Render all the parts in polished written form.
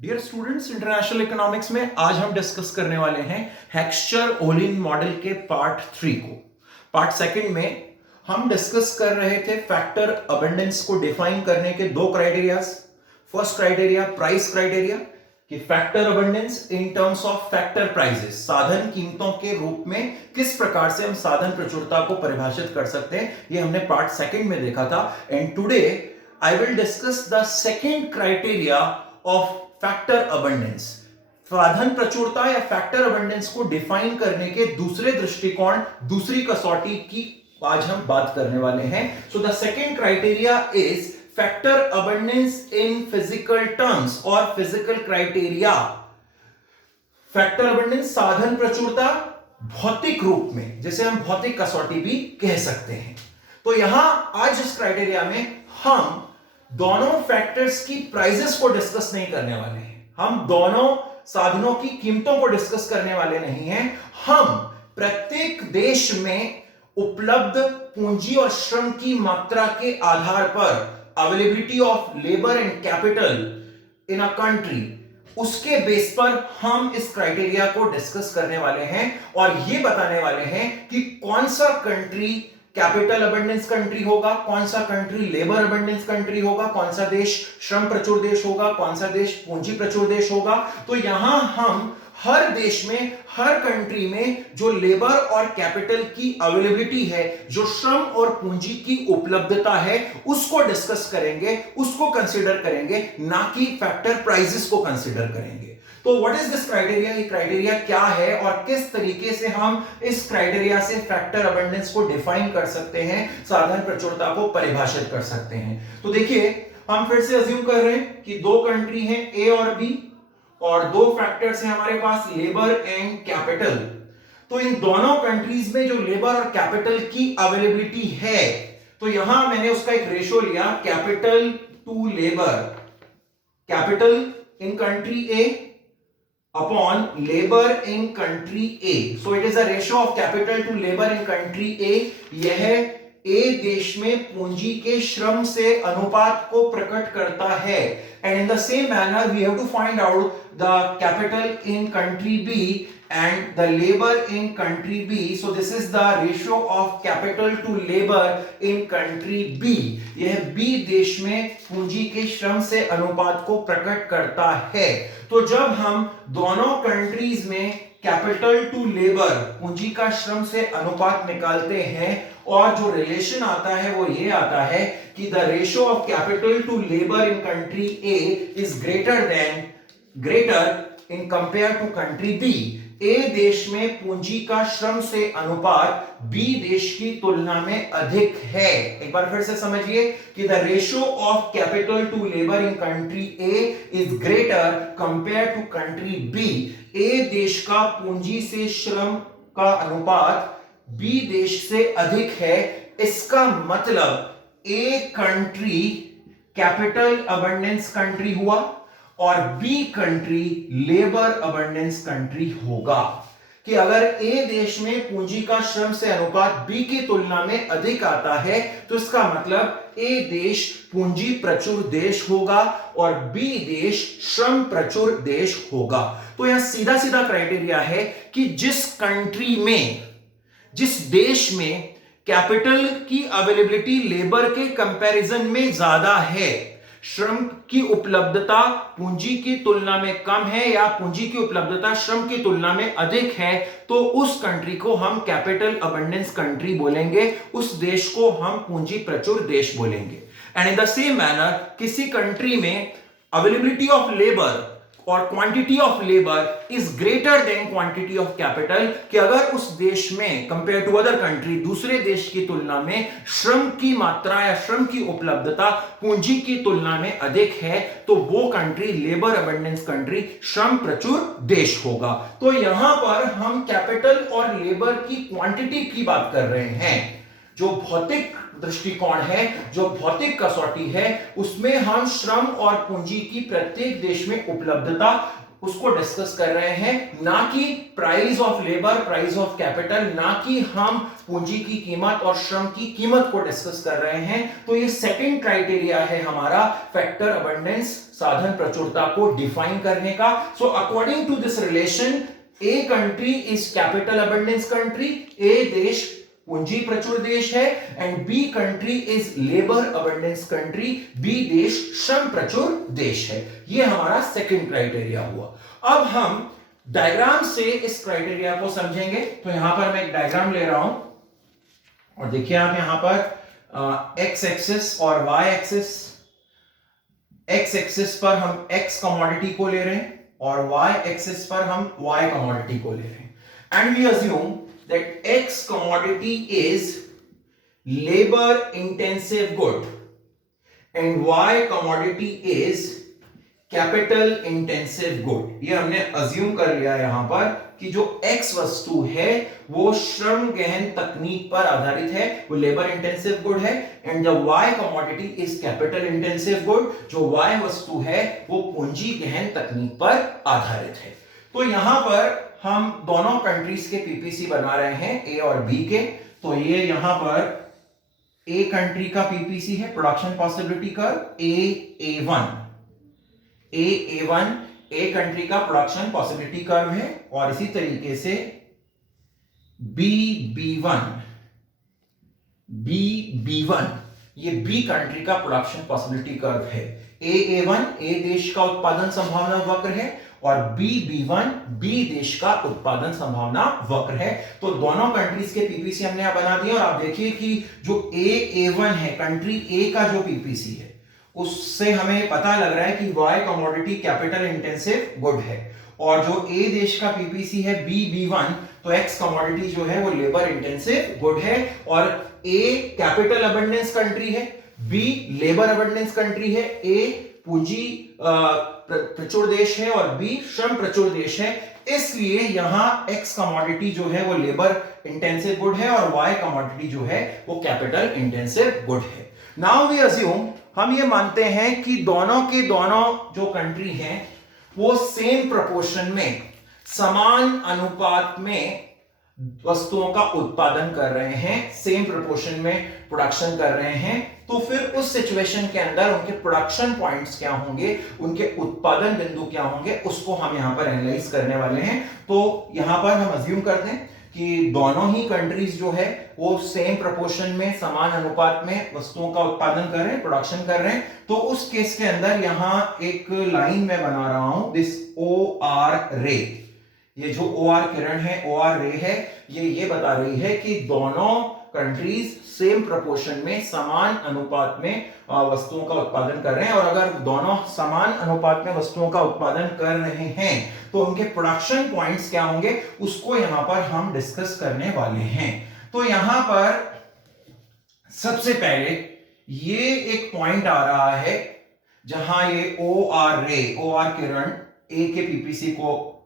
Dear students, international economics में आज हम डिस्कस करने वाले हैं हेक्सचर-ओलिन मॉडल के पार्ट 3 को। पार्ट सेकंड में हम डिस्कस कर रहे थे फैक्टर अबंडेंस को डिफाइन करने के दो criterias. First criteria price criteria कि factor abundance in terms of factor prices, साधन कीमतों के रूप में किस प्रकार से हम साधन प्रचुरता को परिभाषित कर सकते हैं, ये हमने पार्ट सेकंड में देखा था। And today I will discuss the second criteria of factor abundance. साधन प्रचुरता या फैक्टर अबंडेंस को डिफाइन करने के दूसरे दृष्टिकोण, दूसरी कसौटी की आज हम बात करने वाले हैं। So the second criteria is factor abundance in physical terms और फिजिकल क्राइटेरिया। फैक्टर अबंडेंस साधन प्रचुरता भौतिक रूप में, जिसे हम भौतिक कसौटी भी कह सकते हैं। तो यहां आज इस क्राइटेरिया में हम दोनों फैक्टर्स की प्राइसेस को डिस्कस नहीं करने वाले हैं, हम दोनों साधनों की कीमतों को डिस्कस करने वाले नहीं हैं। हम प्रत्येक देश में उपलब्ध पूंजी और श्रम की मात्रा के आधार पर availability of labour and capital in a country, उसके बेस पर हम इस क्राइटेरिया को डिस्कस करने वाले हैं और यह बताने वाले हैं कि कौन सा कंट्री कैपिटल अबंडेंस कंट्री होगा, कौन सा कंट्री लेबर अबंडेंस कंट्री होगा, कौन सा देश श्रम प्रचुर देश होगा, कौन सा देश पूंजी प्रचुर देश होगा। तो यहां हम हर देश में, हर कंट्री में जो लेबर और कैपिटल की अवेलेबिलिटी है, जो श्रम और पूंजी की उपलब्धता है, उसको डिस्कस करेंगे, उसको कंसीडर करेंगे, ना कि फैक्टर प्राइसेस को कंसीडर करेंगे। तो व्हाट इज दिस क्राइटेरिया, ये क्राइटेरिया क्या है और किस तरीके से हम इस क्राइटेरिया से फैक्टर अबंडेंस को डिफाइन कर सकते हैं, साधन प्रचुरता को परिभाषित कर सकते हैं। तो देखिए, हम फिर से अज्यूम कर रहे हैं कि दो कंट्री हैं ए और बी और दो फैक्टर्स हैं हमारे पास लेबर एंड कैपिटल। तो इन दोनों कंट्रीज में जो लेबर और कैपिटल की अवेलेबिलिटी है, तो यहां मैंने उसका एक रेशियो लिया, capital to labour, capital in country A upon labor in country A. So it is a ratio of capital to labor in country A. यह A देश में पूंजी के श्रम से अनुपात को प्रकट करता है। And in the same manner we have to find out the capital in country B and the labor in country B. So this is the ratio of capital to labor in country B. यह B देश में पूंजी के श्रम से अनुपात को प्रकट करता है। तो जब हम दोनों कंट्रीज में कैपिटल टू लेबर, पूंजी का श्रम से अनुपात निकालते हैं और जो रिलेशन आता है वो ये आता है कि the ratio of capital to labour in country A is greater in compare to country B. A देश में पूंजी का श्रम से अनुपात बी देश की तुलना में अधिक है। एक बार फिर से समझिए कि the ratio of capital to labour in country A is greater compare to country B. A देश का पूंजी से श्रम का अनुपात बी देश से अधिक है। इसका मतलब A country capital abundance country हुआ और B country labour abundance country होगा। कि अगर ए देश में पूंजी का श्रम से अनुपात बी की तुलना में अधिक आता है, तो इसका मतलब ए देश पूंजी प्रचुर देश होगा और बी देश श्रम प्रचुर देश होगा। तो यह सीधा सीधा क्राइटेरिया है कि जिस कंट्री में, जिस देश में कैपिटल की अवेलेबिलिटी लेबर के कंपैरिजन में ज्यादा है, श्रम की उपलब्धता पूंजी की तुलना में कम है या पूंजी की उपलब्धता श्रम की तुलना में अधिक है, तो उस कंट्री को हम कैपिटल अबंडेंस कंट्री बोलेंगे, उस देश को हम पूंजी प्रचुर देश बोलेंगे। And in the same manner किसी कंट्री में अवेलेबिलिटी ऑफ लेबर और quantity of labour is greater then quantity of capital, कि अगर उस देश में कंपेयर टू अदर कंट्री, दूसरे देश की तुलना में श्रम की मात्रा या श्रम की उपलब्धता पूंजी की तुलना में अधिक है, तो वो कंट्री लेबर अबंडेंस कंट्री, श्रम प्रचुर देश होगा। तो यहां पर हम कैपिटल और लेबर की क्वांटिटी की बात कर रहे हैं। जो भौतिक दृष्टिकोण है, जो भौतिक कसौटी है, उसमें हम श्रम और पूंजी की प्रत्येक देश में उपलब्धता उसको डिस्कस कर रहे हैं, ना कि price of labour, price of capital, ना कि हम पूंजी की कीमत और श्रम की कीमत को डिस्कस कर रहे हैं। तो ये सेकंड क्राइटेरिया है हमारा फैक्टर अबंडेंस, साधन प्रचुरता को डिफाइन करने का। So according to this relation, A country is capital abundance country, A देश पूंजी प्रचुर देश है, and B country is labour abundance country, B देश श्रम प्रचुर देश है। ये हमारा सेकंड क्राइटेरिया हुआ। अब हम डायग्राम से इस क्राइटेरिया को समझेंगे। तो यहां पर मैं एक डायग्राम ले रहा हूं और देखिए आप यहां पर एक्स एक्सिस और वाई एक्सिस, एक्स एक्सिस पर हम एक्स कमोडिटी को ले रहे हैं और वाई एक्सिस पर हम वाई कमोडिटी को ले रहे हैं, and we assume that X commodity is labor intensive good and Y commodity is capital intensive good। ये हमने assume कर लिया यहां पर कि जो X वस्तु है वो श्रम गहन तकनीक पर आधारित है, वो लेबर इंटेंसिव गुड है, and the Y commodity is capital intensive good, जो Y वस्तु है वो पूंजी गहन तकनीक पर आधारित है। तो यहां पर हम दोनों कंट्रीज के पीपीसी बना रहे हैं, ए और बी के। तो ये यहां पर ए कंट्री का पीपीसी है, production possibility curve A1, a country का प्रोडक्शन पॉसिबिलिटी कर्व है, और इसी तरीके से बी1 ये बी कंट्री का प्रोडक्शन पॉसिबिलिटी कर्व है। ए1 ए देश का उत्पादन संभावना वक्र है और बी1 बी देश का उत्पादन संभावना वक्र है। तो दोनों कंट्रीज के पीपीसी हमने यहां बना दिए, और आप देखिए कि जो ए1 है, कंट्री ए का जो पीपीसी है, उससे हमें पता लग रहा है कि Y commodity capital intensive good है, और जो ए देश का पीपीसी है बी1, तो एक्स कमोडिटी जो है वो लेबर इंटेंसिव गुड है, और ए कैपिटल अबंडेंस कंट्री है, बी लेबर अबंडेंस कंट्री है, ए पूंजी प्रचुर देश है और बी श्रम प्रचुर देश है। इसलिए यहां एक्स कमोडिटी जो है वो लेबर इंटेंसिव गुड है और वाई कमोडिटी जो है वो कैपिटल इंटेंसिव गुड है। नाउ वी अज्यूम, हम ये मानते हैं कि दोनों के दोनों जो कंट्री हैं वो सेम प्रोपोर्शन में, समान अनुपात में वस्तुओं का उत्पादन कर रहे हैं, सेम प्रोपोर्शन में प्रोडक्शन कर रहे हैं। तो फिर उस सिचुएशन के अंदर उनके प्रोडक्शन पॉइंट्स क्या होंगे, उनके उत्पादन बिंदु क्या होंगे, उसको हम यहां पर एनालाइज करने वाले हैं। तो यहां पर हम अज्यूम करते हैं कि दोनों ही कंट्रीज जो है वो सेम प्रोपोर्शन में, समान अनुपात में वस्तुओं का उत्पादन कर रहे हैं, प्रोडक्शन कर रहे हैं। तो उस केस के अंदर यहां एक लाइन में बना रहा हूं, दिस ओ आर रे, ये जो ओ आर किरण है, ओ आर रे है, ये बता रही है कि दोनों कंट्रीज सेम प्रोपोर्शन में, समान अनुपात में वस्तुओं का उत्पादन कर रहे हैं। और अगर दोनों समान अनुपात में वस्तुओं का उत्पादन कर रहे हैं तो उनके प्रोडक्शन पॉइंट्स क्या होंगे, उसको यहां पर हम डिस्कस करने वाले हैं। तो यहां पर सबसे पहले ये एक पॉइंट आ रहा है जहां ये ओ आर किरण ए के पीपीसी को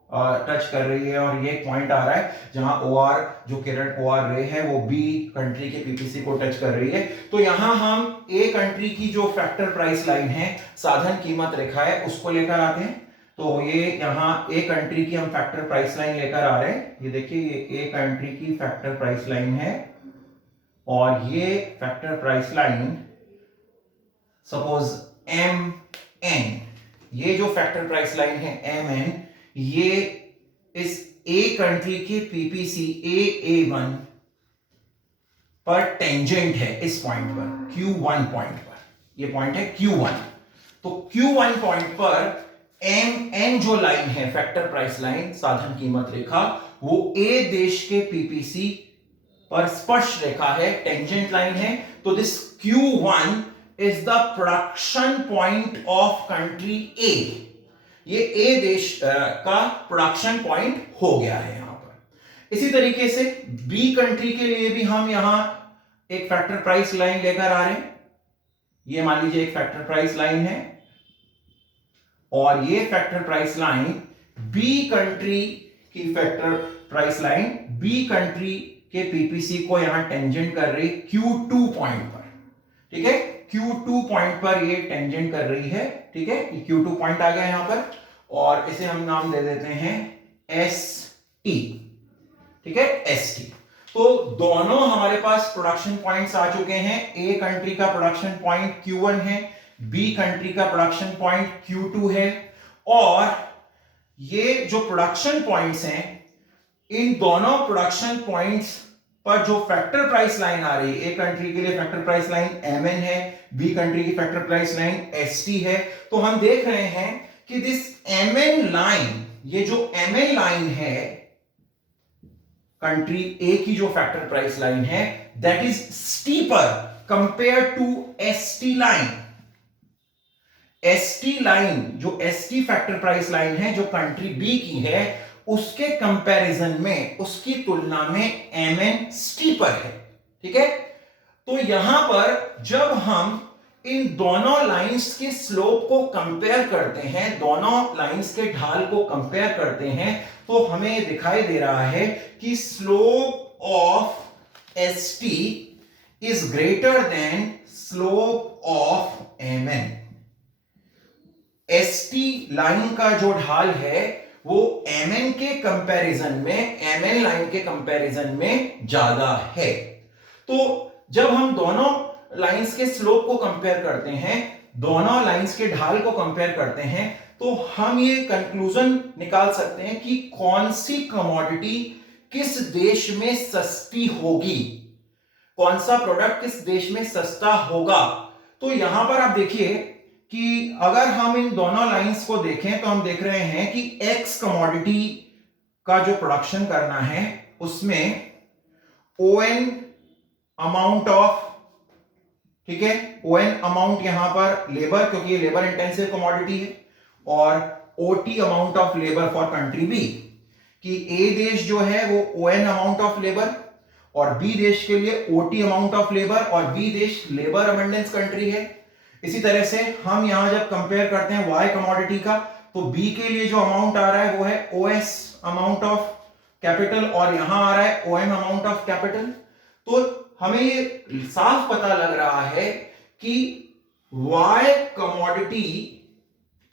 टच कर रही है, और ये पॉइंट आ रहा है जहां ओ आर जो किरण ओ आर रे है वो बी कंट्री के पीपीसी को टच कर रही है। तो यहां हम ए कंट्री की जो फैक्टर प्राइस लाइन है, साधन कीमत रेखा है, उसको लेकर आते हैं। तो ये यहां ए कंट्री की हम फैक्टर प्राइस लाइन लेकर आ रहे हैं। ये देखिए, ये ए कंट्री की फैक्टर प्राइस लाइन है, और ये factor price line suppose M N, ये जो फैक्टर प्राइस लाइन है एम एन, ये इस ए कंट्री के पीपीसी ए1 पर टेंजेंट है, इस पॉइंट पर, Q1 पॉइंट पर, ये पॉइंट है Q1। तो Q1 पॉइंट पर एन जो लाइन है, फैक्टर प्राइस लाइन, साधन कीमत रेखा, वो ए देश के पीपीसी पर स्पर्श रेखा है, टेंजेंट लाइन है। तो this Q1 is the production point of country A, ये ए देश का प्रोडक्शन पॉइंट हो गया है यहां पर। इसी तरीके से बी कंट्री के लिए भी हम यहां एक फैक्टर प्राइस लाइन लेकर आ रहे हैं। ये मान लीजिए एक फैक्टर प्राइस लाइन है, और ये factor price line B country की factor price line B country के पीपीसी को यहां टेंजेंट कर रही Q2 पॉइंट पर, ठीक है, Q2 पॉइंट पर ये टेंजेंट कर रही है, ठीक है, Q2 पॉइंट आ गया यहां पर। और इसे हम नाम दे देते हैं एस टी। ठीक है, एस टी। तो दोनों हमारे पास प्रोडक्शन पॉइंट्स आ चुके हैं। ए कंट्री का प्रोडक्शन पॉइंट Q1 है, बी कंट्री का प्रोडक्शन पॉइंट Q2 है, और ये जो प्रोडक्शन पॉइंट्स हैं, इन दोनों प्रोडक्शन पॉइंट्स पर जो फैक्टर प्राइस लाइन आ रही है, ए कंट्री के लिए फैक्टर प्राइस लाइन MN है, बी कंट्री की फैक्टर प्राइस लाइन ST है। तो हम देख रहे हैं कि दिस MN लाइन, ये जो MN लाइन है कंट्री ए की जो फैक्टर प्राइस लाइन है, that is steeper compare to ST line. ST line, जो एसटी फैक्टर प्राइस लाइन है जो कंट्री बी की है, उसके कंपैरिजन में, उसकी तुलना में एमएन स्टीपर है। ठीक है, तो यहां पर जब हम इन दोनों लाइंस के स्लोप को कंपेयर करते हैं, दोनों लाइंस के ढाल को कंपेयर करते हैं, तो हमें दिखाई दे रहा है कि slope of S T is greater than slope of M N. S T line का जो ढाल है वो एम एन के कंपैरिजन में, एम एन लाइन के कंपैरिजन में ज्यादा है। तो जब हम दोनों लाइंस के स्लोप को कंपेयर करते हैं, दोनों लाइंस के ढाल को कंपेयर करते हैं, तो हम ये कंक्लूजन निकाल सकते हैं कि कौन सी कमोडिटी किस देश में सस्ती होगी, कौन सा प्रोडक्ट किस देश में सस्ता होगा। तो यहां पर आप देखिए कि अगर हम इन दोनों लाइंस को देखें तो हम देख रहे हैं कि एक्स कमोडिटी का जो प्रोडक्शन करना है उसमें ओएन अमाउंट ऑफ, ठीक है, ओएन अमाउंट यहां पर लेबर, क्योंकि ये लेबर इंटेंसिव कमोडिटी है, और OT amount of labour for country B, कि ए देश जो है वो ओएन अमाउंट ऑफ लेबर और बी देश के लिए ओटी अमाउंट ऑफ लेबर, और बी देश लेबर अबंडेंस कंट्री है। इसी तरह से हम यहां जब कंपेयर करते हैं वाई कमोडिटी का, तो बी के लिए जो अमाउंट आ रहा है वो है ओएस अमाउंट ऑफ कैपिटल, और यहां आ रहा है ओएम अमाउंट ऑफ कैपिटल। तो हमें ये साफ पता लग रहा है कि Y commodity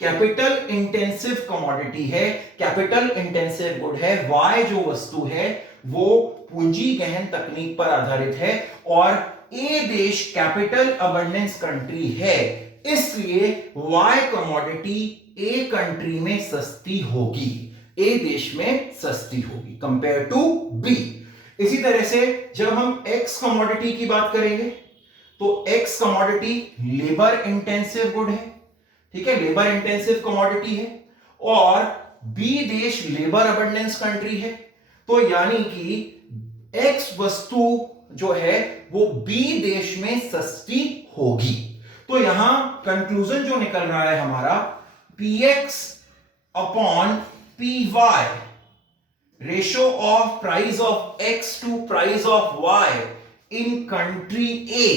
capital intensive commodity है, कैपिटल इंटेंसिव गुड है। वाई जो वस्तु है वो पूंजी गहन तकनीक पर आधारित है, और ए देश कैपिटल अबंडेंस कंट्री है, इसलिए वाई कमोडिटी ए कंट्री में सस्ती होगी, ए देश में सस्ती होगी कंपेयर टू बी। इसी तरह से जब हम एक्स कमोडिटी की बात करेंगे तो x commodity labour intensive good है, ठीक है, लेबर इंटेंसिव कमोडिटी है, और बी देश लेबर अबंडेंस कंट्री है। तो यानी कि एक्स वस्तु जो है वो बी देश में सस्ती होगी। तो यहां कंक्लूजन जो निकल रहा है हमारा, px upon py, ratio of price of x to price of y in country A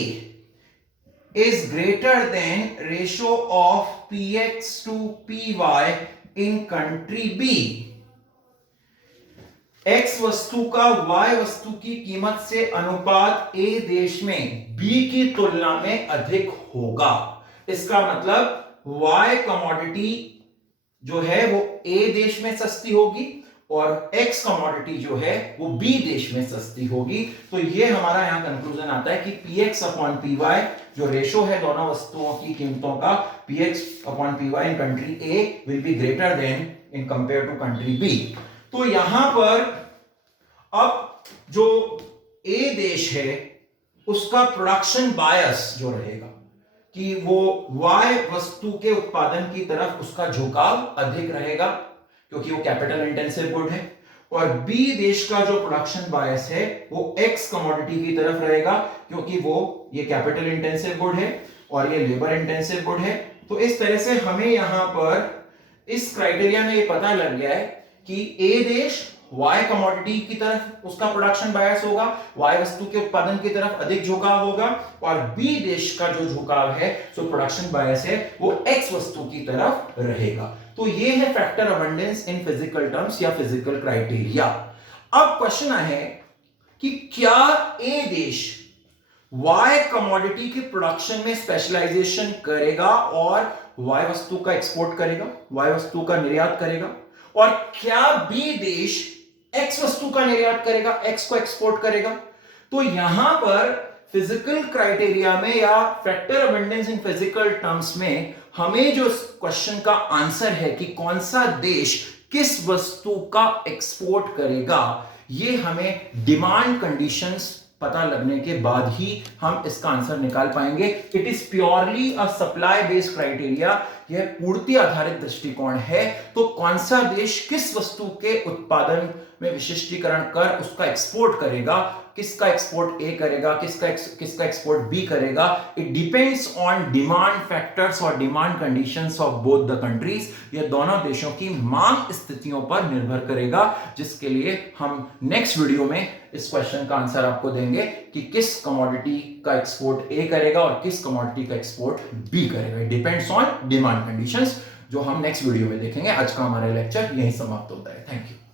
is greater than ratio of px to py in country B। x वस्तु का y वस्तु की कीमत से अनुपात A देश में B की तुलना में अधिक होगा। इसका मतलब y कमोडिटी जो है वो A देश में सस्ती होगी, और X कमोडिटी जो है वो B देश में सस्ती होगी। तो ये हमारा यहां कंक्लूजन आता है कि px अपॉन py जो रेशो है दोनों वस्तुओं की कीमतों का, px upon py in country A will be greater than in compare to country B। तो यहां पर अब जो A देश है उसका प्रोडक्शन बायस जो रहेगा कि वो Y वस्तु के उत्पादन की तरफ उसका झुकाव अधिक रहेगा क्योंकि वो कैपिटल इंटेंसिव गुड है, और B देश का जो प्रोडक्शन बायस है वो X कमोडिटी की तरफ रहेगा क्योंकि वो ये कैपिटल इंटेंसिव गुड है और ये लेबर इंटेंसिव गुड है। तो इस तरह से हमें यहां पर इस क्राइटेरिया में ये पता लग गया है कि A देश Y कमोडिटी की तरफ उसका प्रोडक्शन बायस होगा, Y वस्तु के उत्पादन की तरफ अधिक झुकाव होगा, और B देश का जो झुकाव है, जो प्रोडक्शन बायस है, वो X वस्तु की तरफ रहेगा। तो ये है factor abundance in physical terms या फिजिकल क्राइटेरिया। अब क्वेश्चन है कि क्या A देश Y कमोडिटी के प्रोडक्शन में स्पेशलाइजेशन करेगा और Y वस्तु का एक्सपोर्ट करेगा, Y वस्तु का निर्यात करेगा, और क्या B देश X वस्तु का निर्यात करेगा, X को एक्सपोर्ट करेगा। तो यहां पर फिजिकल क्राइटेरिया में या factor abundance in physical terms में हमें जो क्वेश्चन का आंसर है कि कौन सा देश किस वस्तु का एक्सपोर्ट करेगा, ये हमें डिमांड कंडीशंस पता लगने के बाद ही हम इसका आंसर निकाल पाएंगे। It is purely a supply based criteria, यह पूर्ति आधारित दृष्टिकोण है। तो कौन सा देश किस वस्तु के उत्पादन में विशिष्टीकरण कर उसका एक्सपोर्ट करेगा, किसका एक्सपोर्ट ए करेगा, किसका एक्सपोर्ट बी करेगा, it depends on demand factors और demand conditions of both the countries. ये दोनों देशों की मांग स्थितियों पर निर्भर करेगा, जिसके लिए हम नेक्स्ट वीडियो में इस क्वेश्चन का आंसर आपको देंगे कि किस कमोडिटी का एक्सपोर्ट ए करेगा और किस कमोडिटी का एक्सपोर्ट बी करेगा। It depends on demand conditions, जो हम नेक्स्ट वीडियो में देखेंगे। आज का हमारा लेक्चर यहीं समाप्त होता है। Thank you.